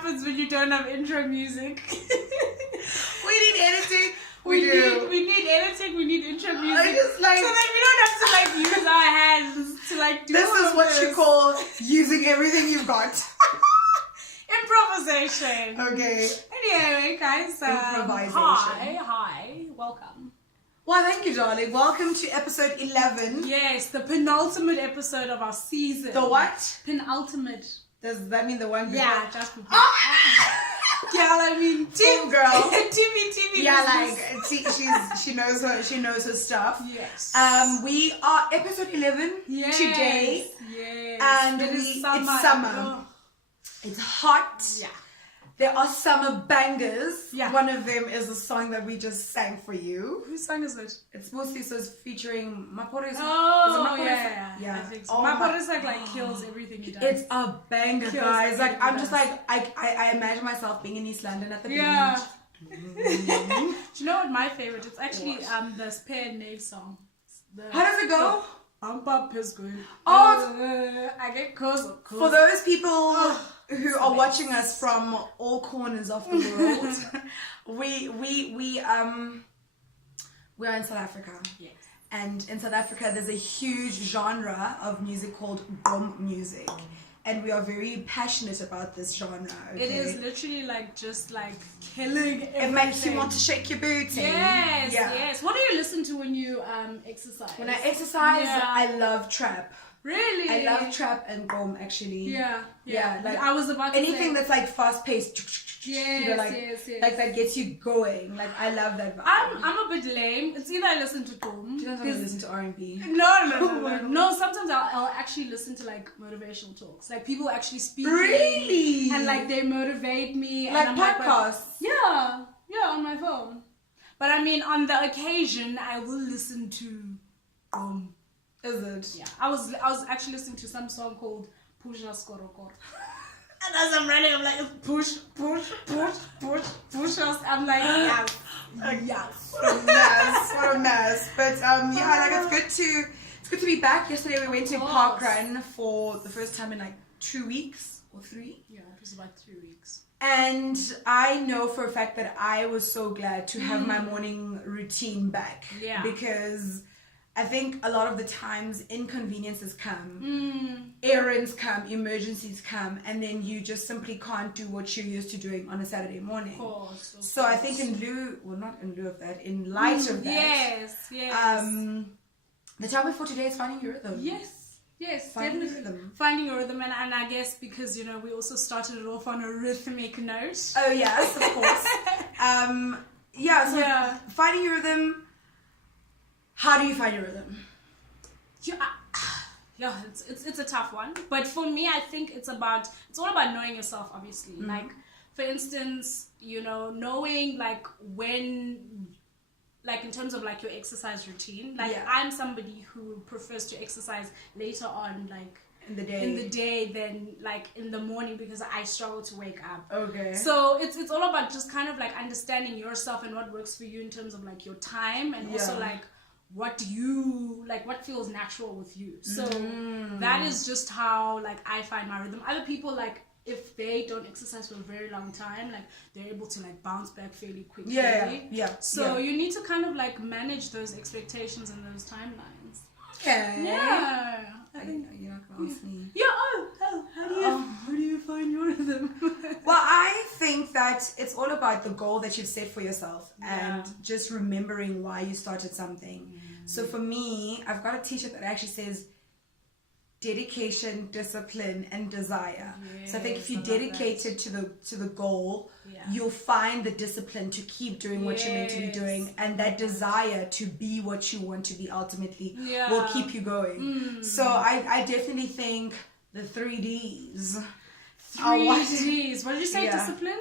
happens when you don't have intro music. We need editing. We need editing. We need intro music. I just like, so that we don't have to like use our hands to like do. This all is of what this. you call using everything you've got. Improvisation. Okay. Anyway, guys. Improvisation. Hi, welcome. Well, thank you, darling. Welcome to episode 11. Yes, the penultimate episode of our season. The what? Penultimate. Does that mean the one before? Yeah, just before. Yeah, I mean, team girl. TV. Yeah, like she knows her stuff. Yes. We are episode 11 today. Yes. And it's summer. Oh. It's hot. Yeah. There are summer bangers. Yeah. One of them is a song that we just sang for you. Whose song is it? It's mostly featuring Maporisa. Oh, yeah. I think so. Oh, Maporisa like kills everything he does. It's a banger, Kills guys. Like everything I'm he just does. like I imagine myself being in East London at the beach. Do you know what my favorite? It's actually the Spare Nave song. How does it go? I'm up is good. Oh, I get close. For those people who are watching us from all corners of the world, we are in South Africa. Yes. And in South Africa, there's a huge genre of music called boom music. And we are very passionate about this genre. Okay? It is literally like just like killing everything. It makes you want to shake your booty. Yes. What do you listen to when you exercise? When I exercise, I love trap. Really? I love trap and boom, actually. Yeah. Like I was about to anything say, that's like fast paced. Yes. Like that gets you going. Like I love that vibe. I'm a bit lame. It's either I listen to boom. Do you know listen to R&B? No, sometimes I'll actually listen to like motivational talks. Like people actually speaking. Really? And like they motivate me. Like and podcasts? Yeah, on my phone. But I mean, on the occasion, I will listen to boom. Is it? Yeah, I was actually listening to some song called Pusha Skorokor. And as I'm running, I'm like, push us. I'm like, yes. What a mess. But like it's good to be back. Yesterday we went to Park Run for the first time in like 2 weeks or 3. Yeah, it was about 3 weeks. And I know for a fact that I was so glad to have my morning routine back. Yeah. Because I think a lot of the times inconveniences come, errands come, emergencies come, and then you just simply can't do what you're used to doing on a Saturday morning. Of course. So I think in light of that, yes. the topic for today is finding your rhythm. Yes, Finding definitely. your rhythm. Finding your rhythm, and I guess because we also started it off on a rhythmic note. Oh yes, of course. Finding your rhythm. How do you find your rhythm? Yeah, it's a tough one. But for me, I think it's all about knowing yourself, obviously. Like, for instance, knowing like when, like in terms of like your exercise routine. Like I'm somebody who prefers to exercise later on, like in the day than like in the morning because I struggle to wake up. Okay. So it's all about just kind of like understanding yourself and what works for you in terms of like your time and also like what feels natural with you. So that is just how like I find my rhythm. Other people, like if they don't exercise for a very long time, like they're able to like bounce back fairly quickly. So you need to kind of like manage those expectations and those timelines. Okay. Yeah. I think you're not gonna ask me. Yeah. How do you find your rhythm? Well, I think that it's all about the goal that you've set for yourself and just remembering why you started something. So for me, I've got a t-shirt that actually says dedication, discipline, and desire. So I think if you're dedicated to the goal, you'll find the discipline to keep doing what you're meant to be doing, and that desire to be what you want to be ultimately will keep you going. So I definitely think the 3Ds. 3Ds. What did you say? Discipline?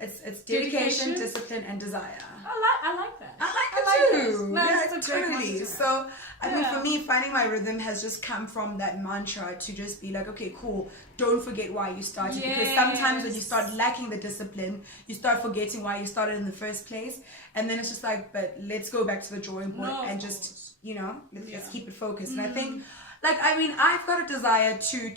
It's dedication, discipline, and desire. I like that. I like it too. No, yeah, it's a great totally. So I think for me, finding my rhythm has just come from that mantra to just be like, okay, cool. Don't forget why you started, because sometimes when you start lacking the discipline, you start forgetting why you started in the first place, and then it's just like, but let's go back to the drawing board and just let's keep it focused. And I think, like, I mean, I've got a desire to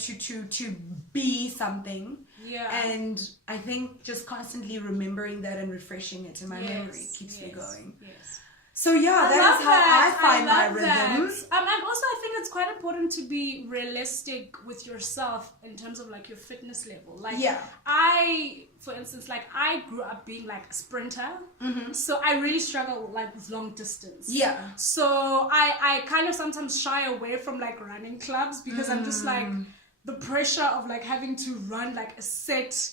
be something. Yeah. And I think just constantly remembering that and refreshing it in my memory keeps me going. Yes. So yeah, that is how I find my rhythms. And also I think it's quite important to be realistic with yourself in terms of like your fitness level. Like for instance, like I grew up being like a sprinter, so I really struggle like with long distance. Yeah. So I kind of sometimes shy away from like running clubs because I'm just like the pressure of like having to run like a set,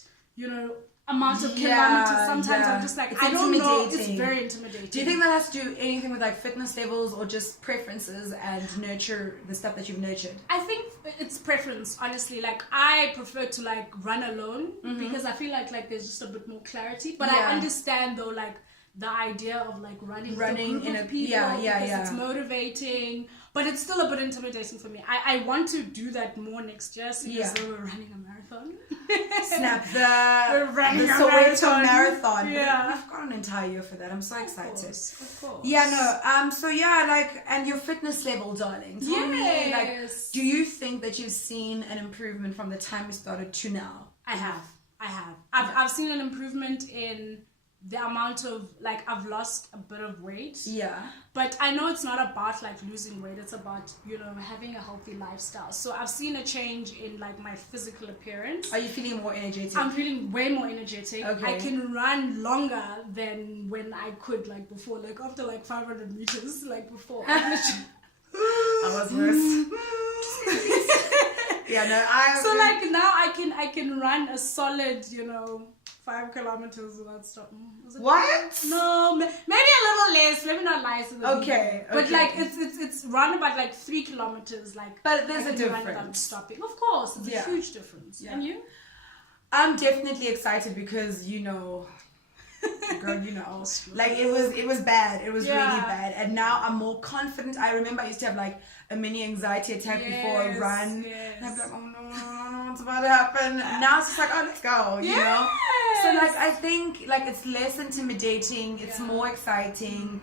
amount of kilometers. Sometimes I'm just like, I don't know. It's very intimidating. Do you think that has to do anything with like fitness levels or just preferences and nurture the stuff that you've nurtured? I think it's preference, honestly. Like I prefer to like run alone because I feel like there's just a bit more clarity. But I understand though like the idea of like running with a group of people because it's motivating. But it's still a bit intimidating for me. I want to do that more next year, because we're running a marathon. Snap the Soweto marathon. Yeah. We've got an entire year for that. I'm so excited. Of course. Yeah, no. So yeah, like, and your fitness level, darling. Tell me, like, do you think that you've seen an improvement from the time you started to now? I have. I've seen an improvement in the amount of like I've lost a bit of weight. Yeah. But I know it's not about like losing weight, it's about, having a healthy lifestyle. So I've seen a change in like my physical appearance. Are you feeling more energetic? I'm feeling way more energetic. Okay. I can run longer than when I could like before, like after like 500 meters, like before. I was worse. Yeah, no, so like now I can run a solid, 5 kilometers without stopping. What? No, maybe a little less. Let me not lie to the Okay. But like it's round about like 3 kilometers. Like, but there's a difference. Run without stopping. Of course, it's a huge difference. Yeah. And you? I'm definitely excited because girl, like it was bad. It was really bad, and now I'm more confident. I remember I used to have like a mini anxiety attack before a run, and I'm like, oh no, what's about to happen? Now it's just like, oh, let's go, you know. So like I think like it's less intimidating. It's more exciting.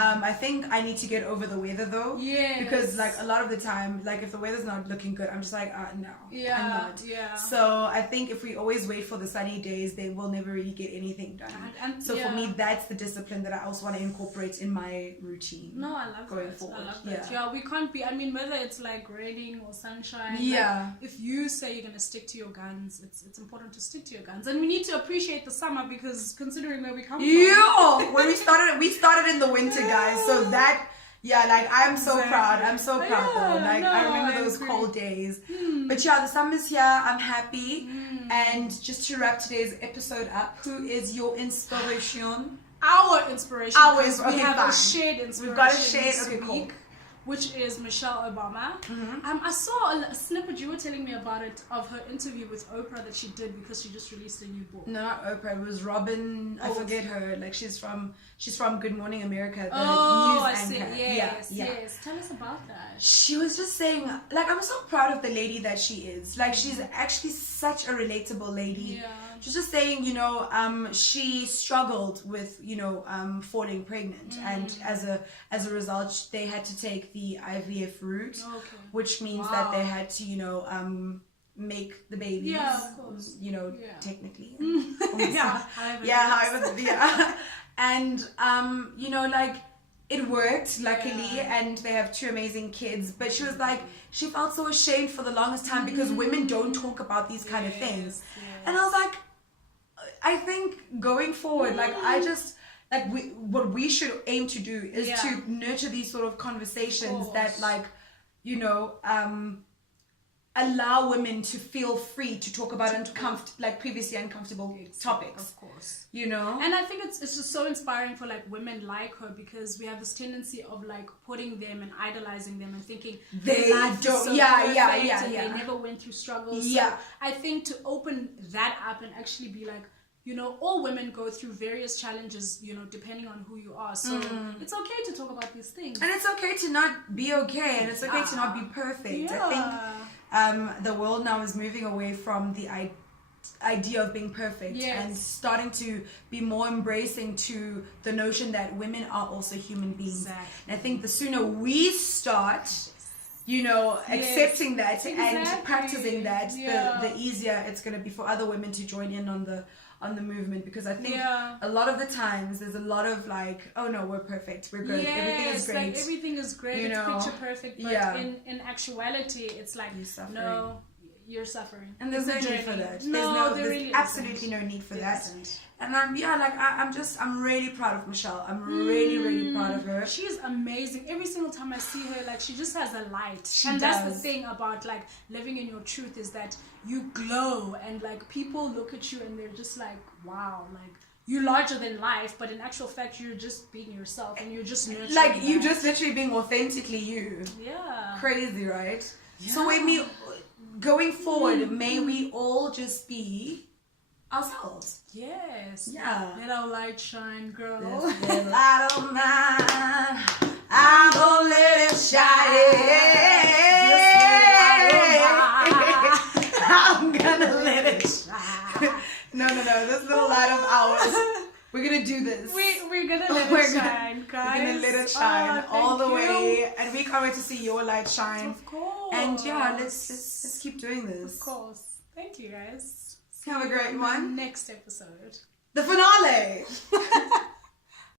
I think I need to get over the weather though. Yeah. Because like a lot of the time, like if the weather's not looking good, I'm just like, no. Yeah. I'm not. Yeah. So I think if we always wait for the sunny days, then we'll never really get anything done. And so for me, that's the discipline that I also want to incorporate in my routine. No, I love going that. forward. I love that. Yeah, we can't be. I mean, whether it's like raining or sunshine. Yeah. Like, if you say you're gonna stick to your guns, it's important to stick to your guns, and we need to appreciate the summer because considering where we come from. Yeah. When we started in the winter. Guys, so that like I'm so proud. I'm so proud though. Like I remember those cold days. But the summer's here. I'm happy. And just to wrap today's episode up, who is your inspiration? Our inspiration. We have a shared inspiration. We've got a shared week, which is Michelle Obama. I saw a snippet, you were telling me about it, of her interview with Oprah that she did because she just released a new book. No, not Oprah. It was Robin. I forget her. Like she's from Good Morning America. The news anchor. Yes. Tell us about that. She was just saying, like, I'm so proud of the lady that she is. Like, she's actually such a relatable lady. Yeah. She was just saying, she struggled with, falling pregnant, and as a result, they had to take the IVF route, which means that they had to, make the babies. Yeah, of course. Technically. And like it worked, luckily, and they have 2 amazing kids. But she was like, she felt so ashamed for the longest time because women don't talk about these kind of things. And I was like, I think going forward, like I just like what we should aim to do is to nurture these sort of conversations that like allow women to feel free to talk about previously uncomfortable topics. Of course. And I think it's just so inspiring for like women like her because we have this tendency of like putting them and idolizing them and thinking they don't they never went through struggles. Yeah. So I think to open that up and actually be like, all women go through various challenges, depending on who you are. So it's okay to talk about these things. And it's okay to not be okay, and it's okay to not be perfect. Yeah. I think the world now is moving away from the idea of being perfect and starting to be more embracing to the notion that women are also human beings. Exactly. And I think the sooner we start you know, Yes. accepting that and Exactly. practicing that, Yeah. the easier it's going to be for other women to join in on the movement, because I think Yeah. a lot of the times there's a lot of like, oh no, we're perfect, we're good, everything is great. Like everything is great, You it's know, picture perfect, but yeah. in actuality it's like, You're suffering. no, you're suffering. And there's It's no a need for journey. that. No, there's really absolutely isn't. no need for There that. isn't. And I'm really proud of Michelle. I'm really proud of her. She's amazing. Every single time I see her, like, she just has a light. She and that's does. the thing about like living in your truth, is that you glow, and like people look at you and they're just like, wow, like you're larger than life, but in actual fact you're just being yourself and you're just nurturing Like you that. just literally being authentically you. Yeah. Crazy, right? Yeah. So going forward, may we all just be ourselves. Yes. Yeah. Let our light shine, girl. This little light of mine, I'm gonna let it shine. I'm gonna let it shine. No. This little light of ours. We're gonna do this. We're gonna let We're it shine, guys. We're gonna let it shine Oh, all the thank you. way, and we can't wait to see your light shine. Of course. And yeah, let's keep doing this. Of course. Thank you, guys. Have a great See you in one. the next episode. The finale.